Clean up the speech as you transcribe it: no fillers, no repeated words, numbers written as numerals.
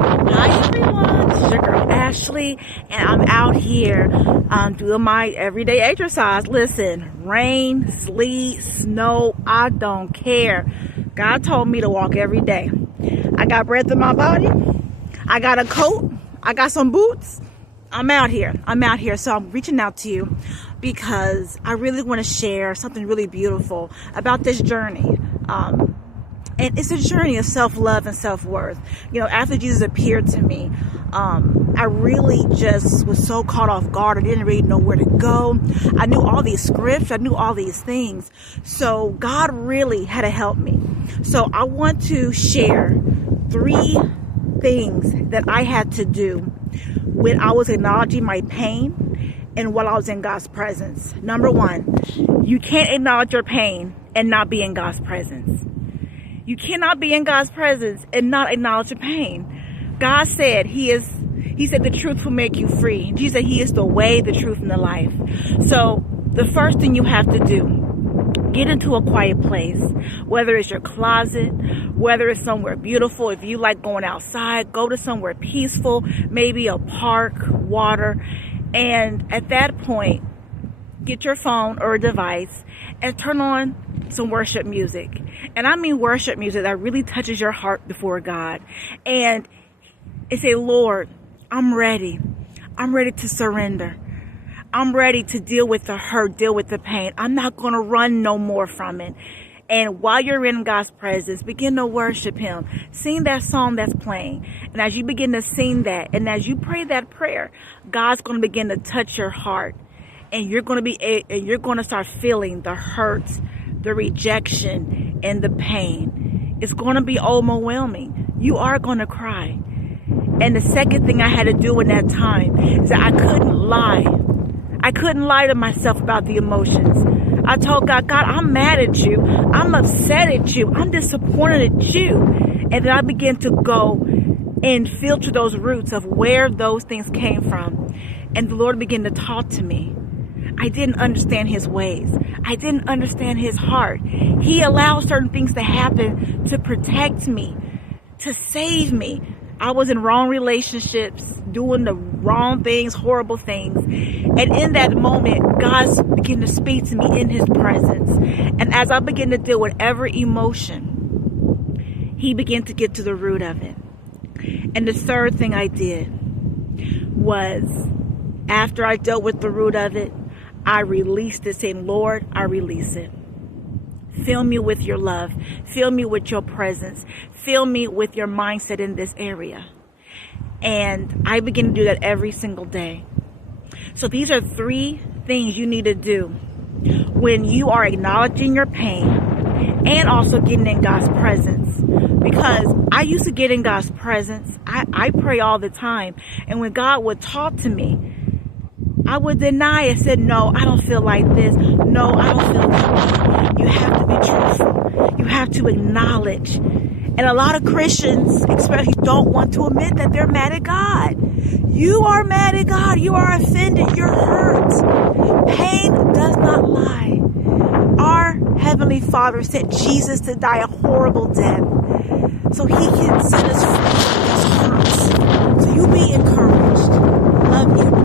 Hi everyone, this is your girl Ashley, and I'm out here doing my everyday exercise. Listen, rain, sleet, snow, I don't care. God told me to walk every day. I got breath in my body, I got a coat, I got some boots. I'm out here, so I'm reaching out to you because I really want to share something really beautiful about this journey. And it's a journey of self-love and self-worth. You know, after Jesus appeared to me, I really just was so caught off guard. I didn't really know where to go. I knew all these scripts. I knew all these things. So God really had to help me. So I want to share 3 things that I had to do when I was acknowledging my pain and while I was in God's presence. Number 1, you can't acknowledge your pain and not be in God's presence. You cannot be in God's presence and not acknowledge your pain. God said He said the truth will make you free. Jesus said He is the way, the truth, and the life. So the first thing you have to do, get into a quiet place, whether it's your closet, whether it's somewhere beautiful. If you like going outside, go to somewhere peaceful, maybe a park, water. And at that point, get your phone or a device and turn on some worship music. And I mean worship music that really touches your heart before God. And say, Lord, I'm ready. I'm ready to surrender. I'm ready to deal with the hurt, deal with the pain. I'm not going to run no more from it. And while you're in God's presence, begin to worship Him. Sing that song that's playing. And as you begin to sing that, and as you pray that prayer, God's going to begin to touch your heart. And you're going to start feeling the hurt, the rejection, and the pain. It's going to be overwhelming. You are going to cry. And the second thing I had to do in that time is that I couldn't lie. I couldn't lie to myself about the emotions. I told God, I'm mad at you. I'm upset at you. I'm disappointed at you. And then I began to go and filter those roots of where those things came from. And the Lord began to talk to me. I didn't understand His ways. I didn't understand His heart. He allowed certain things to happen to protect me, to save me. I was in wrong relationships, doing the wrong things, horrible things. And in that moment, God began to speak to me in His presence. And as I began to deal with every emotion, He began to get to the root of it. And the third thing I did was, after I dealt with the root of it, I released it, saying, Lord, I release it. Fill me with your love. Fill me with your presence. Fill me with your mindset in this area. And I begin to do that every single day. So these are 3 things you need to do when you are acknowledging your pain and also getting in God's presence. Because I used to get in God's presence. I pray all the time. And when God would talk to me, I would deny it, said, no, I don't feel like this. No, I don't feel that way. You have to be truthful. You have to acknowledge. And a lot of Christians, especially, don't want to admit that they're mad at God. You are mad at God. You are offended. You're hurt. Pain does not lie. Our Heavenly Father sent Jesus to die a horrible death so He can set us free from this hurt. So you be encouraged. Love you.